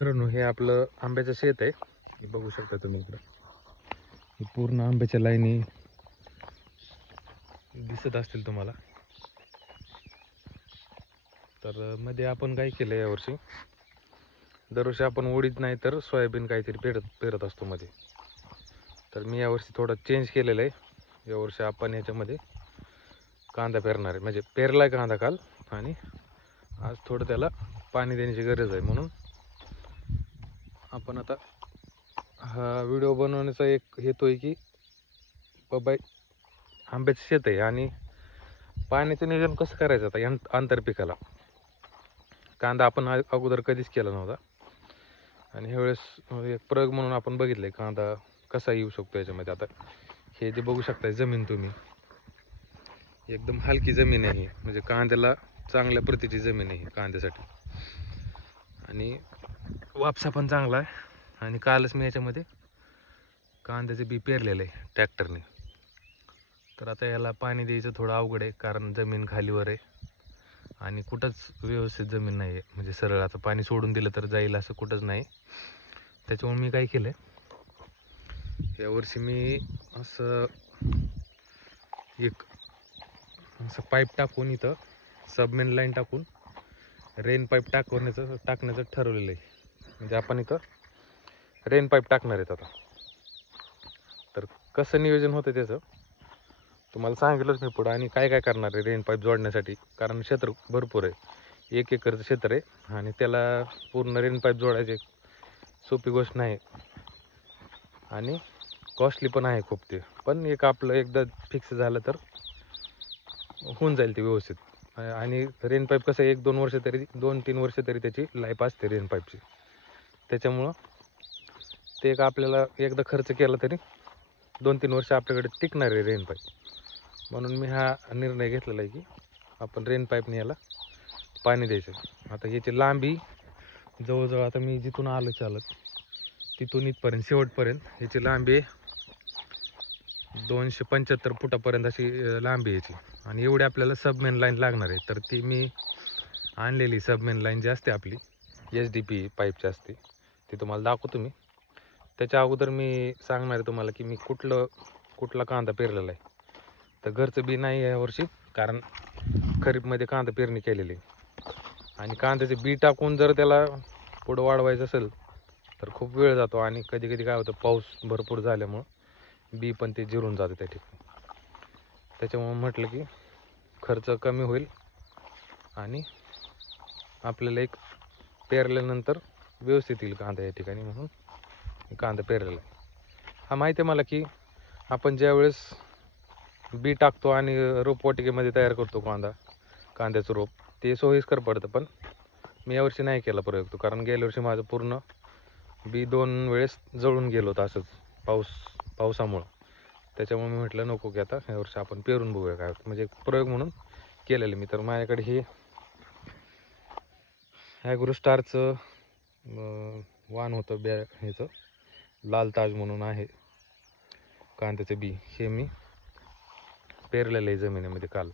मित्रांनो, हे आपलं आंब्याचं शेत आहे. हे बघू शकता तुम्ही इकडं. हे पूर्ण आंब्याच्या लाईनी दिसत असतील तुम्हाला. तर मध्ये आपण काय केलं यावर्षी, दरवर्षी आपण उडीद नाही तर सोयाबीन काहीतरी पेरत असतो मध्ये. तर मी यावर्षी थोडं चेंज केलेलं आहे. यावर्षी आपण याच्यामध्ये कांदा पेरणार आहे. म्हणजे पेरलाय कांदा काल, आणि आज थोडं त्याला पाणी देण्याची गरज आहे. म्हणून आपण आता हा व्हिडिओ बनवण्याचा एक हेतू आहे की बाबा आंब्याचं शेत आहे आणि पाण्याचं नियोजन कसं करायचं आता आंतरपिकाला. कांदा आपण अगोदर कधीच केला नव्हता, आणि ह्यावेळेस एक प्रयोग म्हणून आपण बघितलंय कांदा कसा येऊ शकतो याच्यामध्ये. आता हे जे बघू शकताय जमीन तुम्ही, एकदम हलकी जमीन आहे. म्हणजे कांद्याला चांगल्या प्रतीची जमीन आहे कांद्यासाठी, आणि वापसा पण चांगला आहे. आणि कालच मी याच्यामध्ये कांद्याचे बी पेरलेलं आहे ट्रॅक्टरने. तर आता याला पाणी द्यायचं थोडं अवघड आहे, कारण जमीन खालीवर आहे आणि कुठंच व्यवस्थित जमीन नाही आहे. म्हणजे सरळ आता पाणी सोडून दिलं तर जाईल असं कुठंच नाही. त्याच्यामुळे मी काय केलं आहे, यावर्षी मी असं एक असं पाईप टाकून, इथं सबमेन लाईन टाकून रेन पाईप टाकण्याचं ठरवलेलं आहे. म्हणजे आपण इथं रेन पाईप टाकणार आहेत आता. तर कसं नियोजन होतं त्याचं तुम्हाला सांगितलंच मी पुढं, आणि काय काय करणार आहे रेन पाईप जोडण्यासाठी. कारण क्षेत्र भरपूर आहे, 1 एकरचं क्षेत्र आहे, आणि त्याला पूर्ण रेन पाईप जोडायची सोपी गोष्ट नाही, आणि कॉस्टली पण आहे खूप ते. पण एक आपलं एकदा फिक्स झालं तर होऊन जाईल ते व्यवस्थित. आणि रेन पाईप कसं 1-2 वर्ष तरी 2-3 वर्ष तरी त्याची लाईफ असते रेन पाईपची. त्याच्यामुळं ते एक आपल्याला एकदा खर्च केला तरी 2-3 वर्ष आपल्याकडे टिकणार आहे रेन पाईप. म्हणून मी हा निर्णय घेतलेला आहे की आपण रेन पाईपने याला पाणी द्यायचं. आता याची लांबी जवळजवळ, आता मी जिथून आलो चालत तिथून इथपर्यंत शेवटपर्यंत याची लांबी 275 फुटापर्यंत अशी लांबी याची. आणि एवढी आपल्याला सबमेन लाईन लागणार आहे. तर ती मी आणलेली सबमेन लाईन जी असते आपली SDP पाईपची असते, ती तुम्हाला दाखवतो मी. त्याच्या अगोदर मी सांगणार आहे तुम्हाला की मी कुठला कांदा पेरलेला आहे. तर घरचं बी नाही आहे यावर्षी, कारण खरीपमध्ये कांदा पेरणी केलेली आहे. आणि कांद्याचे बी टाकून जर त्याला पुढं वाढवायचं असेल तर खूप वेळ जातो, आणि कधी कधी काय होतं, पाऊस भरपूर झाल्यामुळं बी पण ते जिरून जातं त्या ठिकाणी. त्याच्यामुळं म्हटलं की खर्च कमी होईल आणि आपल्याला एक पेरल्यानंतर व्यवस्थित येईल कांदा या ठिकाणी, म्हणून कांदा पेरलेला आहे. हा माहिती आहे मला की आपण ज्यावेळेस बी टाकतो आणि रोपवाटिकेमध्ये तयार करतो कांद्याचं रोप, ते सोयीस्कर पडतं. पण मी यावर्षी नाही केला प्रयोग तो, कारण गेल्या वर्षी माझं पूर्ण बी 2 वेळेस जळून गेलो होतं असंच पावसामुळं. त्याच्यामुळे मी म्हटलं नको की आता यावर्षी आपण पेरून बघूया काय होतं. म्हणजे प्रयोग म्हणून केलेलं मी. तर माझ्याकडे हे ॲग्रोस्टारचं वाण होतं ह्याचं लाल ताज म्हणून आहे कांद्याचं बी. हे मी पेरलेलं आहे जमिनीमध्ये काल.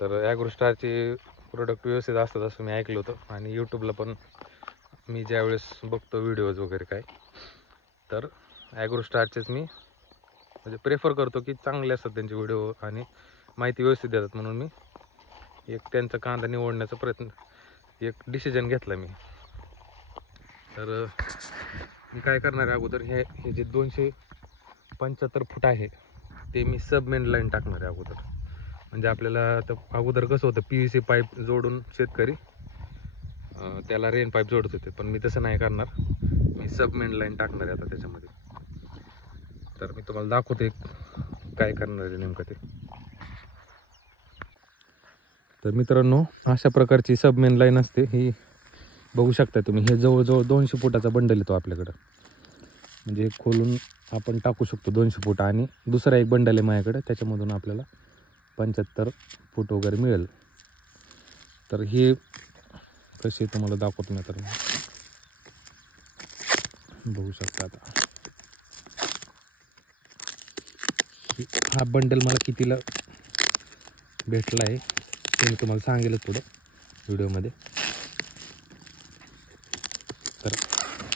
तर ॲग्रोस्टारचे प्रोडक्ट व्यवस्थित असतात असं मी ऐकलं होतं, आणि यूट्यूबला पण मी ज्यावेळेस बघतो व्हिडिओज वगैरे काय, तर ॲग्रोस्टारचेच मी म्हणजे प्रेफर करतो की चांगले असतात त्यांचे व्हिडिओ आणि माहिती व्यवस्थित देतात. म्हणून मी एक त्यांचा कांदा निवडण्याचा एक डिसिजन घेतला मी. तर मी काय करणार आहे, अगोदर हे जे 275 फूट आहे ते मी सबमेन लाईन टाकणार आहे अगोदर. म्हणजे आपल्याला आता अगोदर कसं होतं, PVC पाईप जोडून शेतकरी त्याला रेन पाईप जोडत होते, पण मी तसं नाही करणार. मी सबमेन लाईन टाकणार आहे आता त्याच्यामध्ये. तर मी तुम्हाला दाखवते काय करणार आहे नेमकं ते. तर मित्रांनो, अशा प्रकारची सबमेन लाईन असते. ही बघू शकता तुम्ही. हे जवळजवळ 200 फुटाचा बंडल येतो आपल्याकडं. म्हणजे खोलून आपण टाकू शकतो 200 फूट, आणि दुसरा एक बंडल आहे माझ्याकडे, त्याच्यामधून आपल्याला 75 फूट वगैरे मिळेल. तर हे कसे तुम्हाला दाखवतो मी. तर बघू शकता आता हा बंडल मला कितीला भेटला आहे ते मी तुम्हाला सांगेल थोडं व्हिडिओमध्ये.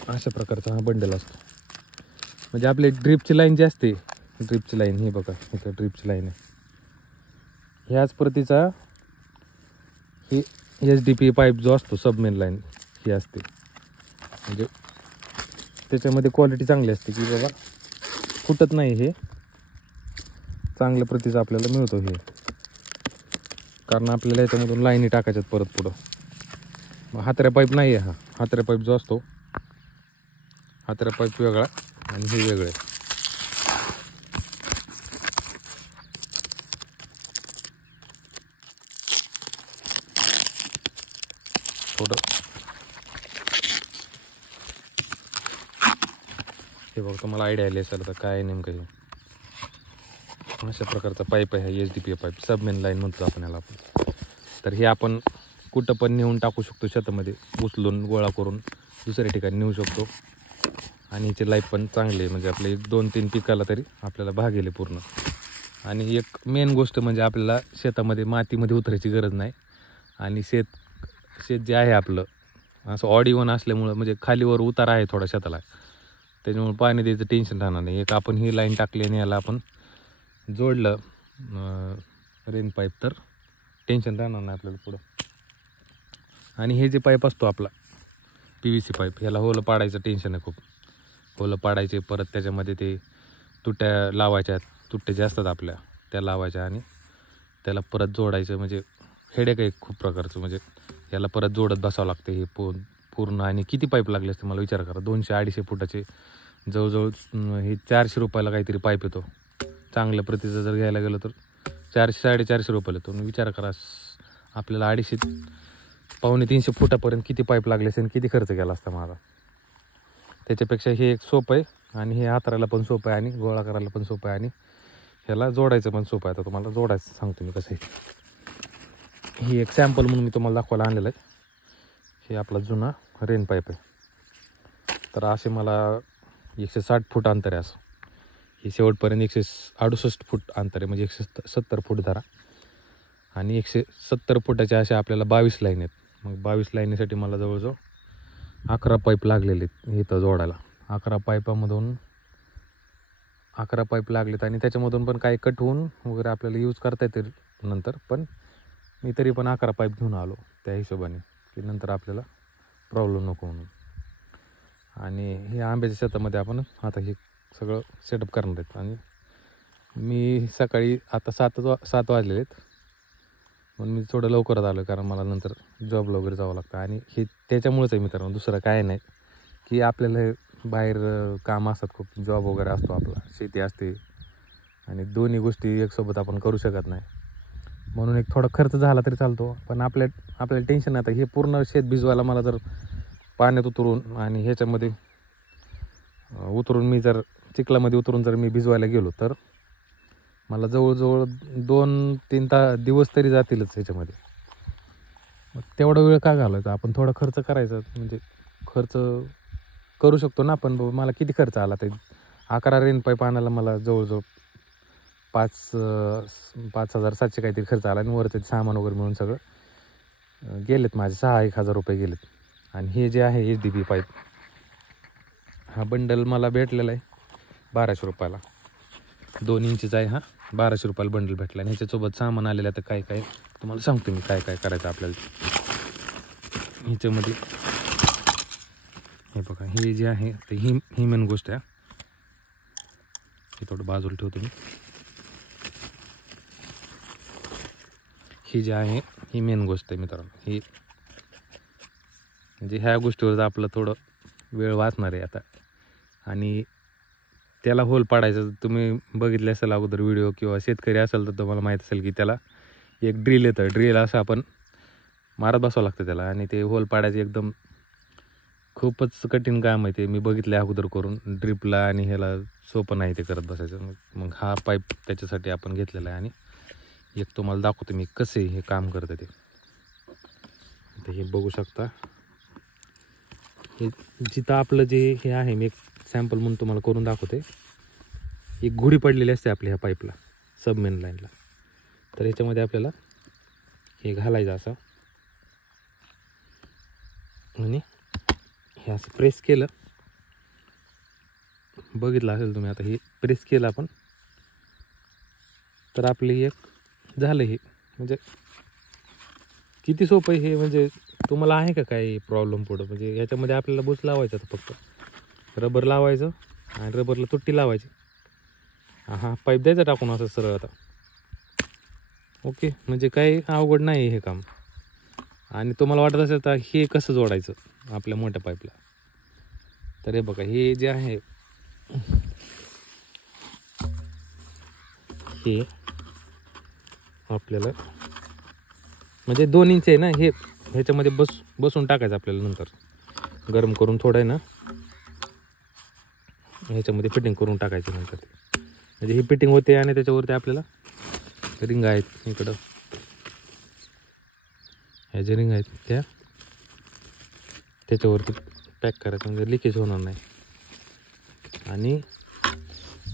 अशा प्रकारचा हा बंडल असतो. म्हणजे आपली ड्रीपची लाईन जी असते, ड्रीपची लाईन ही बघा, इथं ड्रीपची लाईन आहे, ह्याच प्रतीचा ही HDPE पाईप जो असतो सबमेन लाईन ही असते. म्हणजे त्याच्यामध्ये क्वालिटी चांगली असते की बाबा फुटत नाही, हे चांगल्या प्रतीचा आपल्याला मिळतो हे. कारण आपल्याला याच्यामधून लाईनी टाकायच्यात परत पुढं. मग हातऱ्या पाईप नाही आहे, हा हातऱ्या पाईप जो असतो, हातऱ्या पाईप वेगळा आणि हे वेगळे. थोडं हे बघ, तुम्हाला आयडिया आली असेल तर काय नेमकं हे. अशा प्रकारचा पाईप आहे HDPE पाईप, सबमेन लाईन म्हणतो आपण याला आपण. तर हे आपण कुठं पण नेऊन टाकू शकतो, शेतामध्ये उचलून गोळा करून दुसऱ्या ठिकाणी नेऊ शकतो. आणि हिची लाईफ पण चांगली आहे, म्हणजे आपले 2-3 पिकाला तरी आपल्याला भागेल पूर्ण. आणि एक मेन गोष्ट म्हणजे आपल्याला शेतामध्ये मातीमध्ये उतरायची गरज नाही. आणि शेत जे आहे आपलं असं ऑड इव्हन असल्यामुळं, म्हणजे खालीवर उतार आहे थोडा शेताला, त्याच्यामुळे पाणी द्यायचं टेन्शन राहणार नाही. एक आपण ही लाईन टाकली आणि याला आपण जोडलं रेन पाईप, तर टेन्शन राहणार नाही आपल्याला पुढं. आणि हे जे पाईप असतो आपला PVC पाईप, ह्याला होलं पाडायचं टेन्शन आहे खूप. होलं पाडायचे, परत त्याच्यामध्ये ते तुट्या लावायच्या, तुट्टे जे असतात आपल्या त्या लावायच्या आणि त्याला परत जोडायचं. म्हणजे हेडेक आहे खूप प्रकारचं, म्हणजे याला परत जोडत बसावं लागतं हे पूर्ण. आणि किती पाईप लागले असते मला विचार करा, 200-250 फुटाचे जवळजवळ हे 400 रुपयाला काहीतरी पाईप येतो. चांगल्या प्रतीचं जर घ्यायला गेलं तर 400-450 रुपयाला येतो. विचार करा आपल्याला 250-300 फुटापर्यंत किती पाईप लागले असेल, किती खर्च केला असता माझा. त्याच्यापेक्षा हे एक सोपं आहे आणि हे हाताळायला पण सोपं आहे आणि गोळा करायला पण सोपं आहे आणि ह्याला जोडायचं पण सोपं आहे. आता तुम्हाला जोडायचं सांगतो मी कसं आहे. ही एक सॅम्पल म्हणून मी तुम्हाला दाखवायला आणलेलं आहे. हे आपला जुना रेन पाईप आहे. तर असे मला 160 फूट अंतर आहे असं. हे शेवटपर्यंत 168 फूट अंतर आहे, म्हणजे 170 फूट धरा. आणि 170 फुटाच्या अशा आपल्याला 22 लाईन आहेत. मग 22 लाईनीसाठी मला जवळजवळ 11 पाईप लागलेले आहेत इथं जोडायला. 11 पाईपामधून 11 पाईप लागलेत आणि त्याच्यामधून पण काही कट होऊन वगैरे आपल्याला यूज करता येते नंतर. पण मी तरी पण 11 पाईप घेऊन आलो त्या हिशोबाने, की नंतर आपल्याला प्रॉब्लेम नको म्हणून. आणि हे आंब्याच्या शेतामध्ये आपण आता हे सगळं सेटअप करणार आहेत. आणि मी सकाळी आता 7 वाजलेले आहेत, म्हणून मी थोडं लवकरच आलो कारण मला नंतर जॉबला वगैरे जावं लागतं. आणि हे त्याच्यामुळेच आहे मित्रांनो, दुसरं काय नाही, की आपल्याला बाहेर काम असतात खूप, जॉब वगैरे असतो आपला, शेती असते, आणि दोन्ही गोष्टी एकसोबत आपण करू शकत नाही. म्हणून एक थोडा खर्च झाला तरी चालतो, पण आपल्याला टेन्शन नाही. आता हे पूर्ण शेत भिजवायला मला जर पाण्यात उतरून आणि ह्याच्यामध्ये उतरून मी जर चिखलामध्ये उतरून जर मी भिजवायला गेलो तर मला जवळजवळ 2-3 दिवस तरी जातीलच ह्याच्यामध्ये. मग तेवढा वेळ का घालवायचा, आपण थोडा खर्च करायचा. म्हणजे खर्च करू शकतो ना आपण. मला किती खर्च आला ते 11 रेन पाईप आणायला मला जवळजवळ 5,700 काहीतरी खर्च आला. आणि वरचं सामान वगैरे मिळून सगळं गेलेत माझे 6,000-1,000 रुपये गेलेत. आणि हे जे आहे HDPE पाईप, हा बंडल मला भेटलेला आहे 1200 रुपयाला. 2 इंचीचा आहे हा, 1200 रुपयाला बंडल भेटला. आणि ह्याच्यासोबत सामान आलेलं आहे. तर काय काय तुम्हाला सांगतो मी काय काय करायचं आपल्याला ह्याच्यामध्ये. हे बघा, हे जे आहे ते ही मेन गोष्ट आहे. हे थोडं बाजूला ठेवतो मी. ही जे आहे ही मेन गोष्ट आहे मित्रांनो. ही म्हणजे ह्या गोष्टीवर आपलं थोडं वेळ वाचणार आहे आता. आणि त्याला होल पाडायचं, तुम्ही बघितले असेल अगोदर व्हिडिओ, किंवा शेतकरी असेल तर तुम्हाला माहीत असेल की त्याला एक ड्रिल येतं. ड्रिल असं आपण मारत बसावं लागतं त्याला. आणि ते होल पाडायचं एकदम खूपच कठीण काम आहे ते. मी बघितलं अगोदर करून ड्रिपला, आणि ह्याला सोपं नाही ते करत बसायचं. मग हा पाईप त्याच्यासाठी आपण घेतलेला आहे. आणि एक तुम्हाला दाखवतो मी कसे हे काम करतं ते. आता हे बघू शकता, हे जिथं आपलं जे हे आहे, मी एक सॅम्पल म्हणून तुम्हाला करून दाखवते. एक घुडी पडलेली असते आपल्या ह्या पाईपला, सबमेन लाईनला. तर ह्याच्यामध्ये आपल्याला हे घालायचं असं, आणि हे असं प्रेस केलं बघितलं असेल तुम्ही. आता हे प्रेस केलं आपण तर आपली एक झालं. हे म्हणजे किती सोपं आहे हे. म्हणजे तुम्हाला आहे का काही प्रॉब्लेम पुढं? म्हणजे ह्याच्यामध्ये आपल्याला बुच लावायचं तर फक्त रबर लावायचं आणि रबरला तुट्टी लावायची. हा पाईप द्यायचा टाकून असं सरळ. आता ओके, म्हणजे काही अवघड नाही हे काम. आणि तुम्हाला वाटत असेल तर हे कसं जोडायचं आपल्या मोठ्या पाईपला, तर हे बघा, हे जे आहे हे आपल्याला म्हणजे 2 इंच आहे ना हे, ह्याच्यामध्ये बसून टाकायचं आपल्याला. नंतर गरम करून थोडं आहे ना ह्याच्यामध्ये फिटिंग करून टाकायची नंतर. म्हणजे ही फिटिंग होते आणि त्याच्यावरती आपल्याला रिंग आहेत इकडं, ह्या ज्या रिंग आहेत त्याच्यावरती पॅक करायचं म्हणजे लिकेज होणार नाही. आणि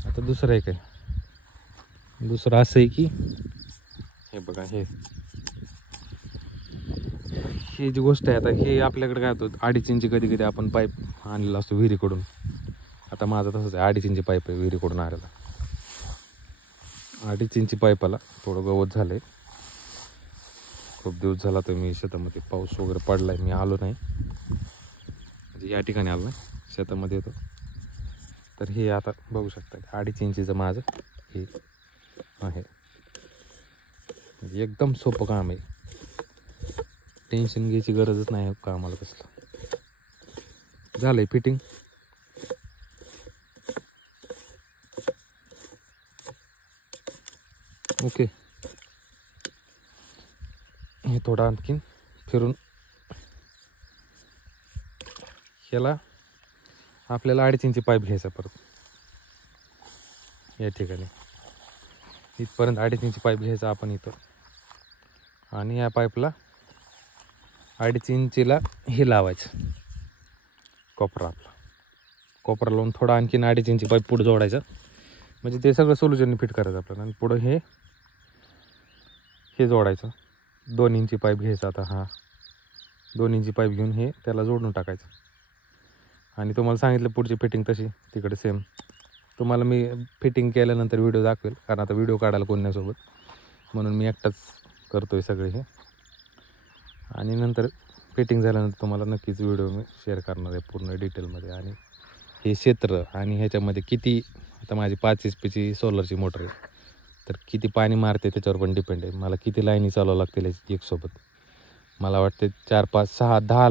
आता दुसरं आहे काय, दुसरं असं आहे की हे बघा, ही जी गोष्ट आहे आता, हे आपल्याकडे काय होतं 2.5 इंची कधी कधी आपण पाईप आणलेला असतो विहिरीकडून. आता माझं तसंच आहे, 2.5 इंची पाईप आहे विहिरीकडून आलेला. 2.5 इंची पाईपाला थोडं गवत झालं आहे. खूप दिवस झाला तर मी शेतामध्ये, पाऊस वगैरे पडला आहे, मी आलो नाही, म्हणजे या ठिकाणी आलो नाही, शेतामध्ये येतो. तर हे आता बघू शकता 2.5 इंचीचं माझं हे आहे. एकदम सोपं काम आहे, टेन्शन घ्यायची गरजच नाही कामाला कसलं. झालंय फिटिंग. ओके, हे थोडं आणखीन फिरून ह्याला आपल्याला 2.5 इंची पाईप घ्यायचा परत या ठिकाणी. इथपर्यंत 2.5 इंची पाईप घ्यायचा आपण इथं, आणि या पाईपला 2.5 इंचीला हे लावायचं कोपरा. आपला कोपरा लावून थोडा आणखीन 2.5 इंची पाईप पुढे जोडायचं. म्हणजे ते सगळं सोल्युशन फिट करायचं आपल्याला. आणि पुढं हे जोडायचं. 2 इंची पाईप घ्यायचा. आता हा 2 इंची पाईप घेऊन हे त्याला जोडून टाकायचं. आणि तुम्हाला सांगितलं पुढची फिटिंग तशी तिकडे सेम. तुम्हाला मी फिटिंग केल्यानंतर व्हिडिओ दाखवेल, कारण आता व्हिडिओ काढायला कोण नाही सोबत, म्हणून मी एकटाच करतो आहे सगळे हे. आणि नंतर फिटिंग झाल्यानंतर तुम्हाला नक्कीच व्हिडिओ मी शेअर करणार आहे पूर्ण डिटेलमध्ये. आणि हे क्षेत्र आणि ह्याच्यामध्ये किती, आता माझी 5 HP सोलरची मोटर आहे, तर किती पाणी मारते त्याच्यावर पण डिपेंड आहे. मला किती लाईनी चालवावं लागतील एकसोबत. मला वाटते 4, 5, 6, 10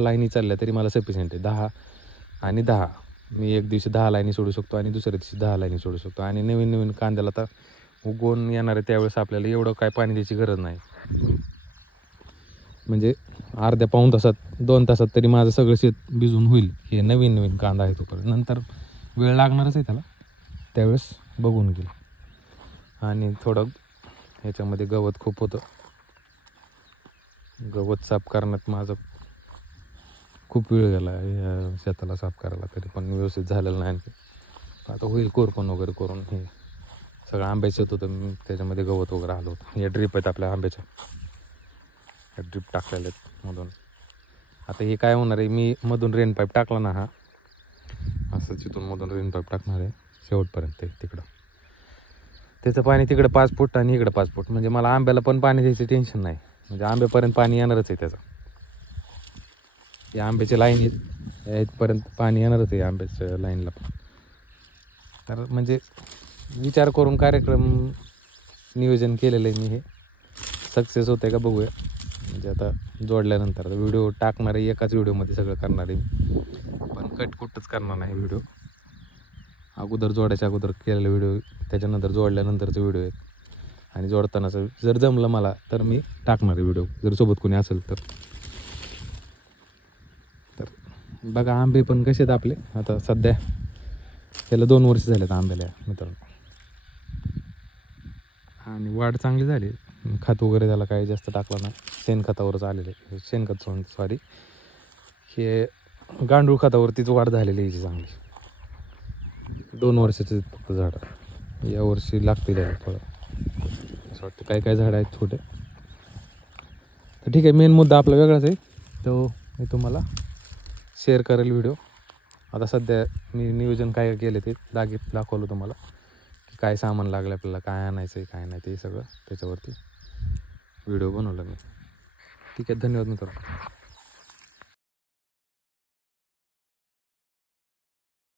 लाईनी चालल्या तरी मला सफिशियंट आहे. 10 आणि 10 मी एक दिवशी 10 लाईनी सोडू शकतो आणि दुसऱ्या दिवशी 10 लाईनी सोडू शकतो. आणि नवीन नवीन कांद्याला आता उगवून येणार आहे, त्यावेळेस आपल्याला एवढं काय पाणी द्यायची गरज नाही. म्हणजे अर्ध्या पाऊण तासात 2 तासात तरी माझं सगळं शेत भिजून होईल. हे नवीन नवीन कांदा आहे तोपर्यंत, नंतर वेळ लागणारच आहे त्याला, त्यावेळेस बघून घेईल. आणि थोडं ह्याच्यामध्ये गवत खूप होतं, गवत साफ करण्यात माझं खूप वेळ गेला या शेताला साफ करायला, तरी पण व्यवस्थित झालेलं नाही. आणखी आता होईल कोरपण वगैरे करून. हे सगळं आंब्याचं शेत होतं, त्याच्यामध्ये गवत वगैरे आलं होतं. या ड्रीप आहेत आपल्या आंब्याच्या, ड्रीप टाकलेले आहेत मधून. आता हे काय होणार आहे, मी मधून रेन पाईप टाकला ना, हा असंच इथून मधून रेन पाईप टाकणार आहे शेवटपर्यंत तिकडं. त्याचं पाणी तिकडं 5 फूट आणि इकडं 5 फूट, म्हणजे मला आंब्याला पण पाणी द्यायचं टेन्शन नाही. म्हणजे आंब्यापर्यंत पाणी येणारच आहे त्याचं. या आंब्याच्या लाईन इथपर्यंत पाणी येणारच आहे आंब्याच्या लाईनला पण. तर म्हणजे विचार करून कार्यक्रम नियोजन केलेलं आहे मी. हे सक्सेस होतं आहे का बघूया. म्हणजे आता जोडल्यानंतर व्हिडिओ टाकणार आहे, एकाच व्हिडिओमध्ये सगळं करणार आहे मी, पण कटकुटच करणार नाही व्हिडिओ. अगोदर जोडायच्या अगोदर केलेला व्हिडिओ, त्याच्यानंतर जोडल्यानंतरचं व्हिडिओ आहे. आणि जोडतानाचं जर जमलं मला तर मी टाकणार आहे व्हिडिओ, जर सोबत कोणी असेल तर. तर बघा आंबे पण कसे आहेत आपले. आता सध्या त्याला 2 वर्ष झालेत आंब्याला मित्रांनो, आणि वाढ चांगली झाली. खत वगैरे त्याला काही जास्त टाकलं नाही, शेणखतावरच आलेले. शेणखत सॉरी, हे गांडूळ खतावरतीच वाढ झालेली याची चांगली. 2 वर्षाचे फक्त झाडं, यावर्षी लागतील याला फळं असं वाटतं. काही काही झाडं आहेत छोटे. तर ठीक आहे, मेन मुद्दा आपला वेगळाच आहे, तो मी तुम्हाला शेअर करेल व्हिडिओ आता सध्या मी नियोजन काय केले ते दाखवलं तुम्हाला, की काय सामान लागलं आपल्याला, काय आणायचं आहे काय नाही ते सगळं त्याच्यावरती व्हिडिओ बनवला मी. ठीक आहे, धन्यवाद मित्रांनो.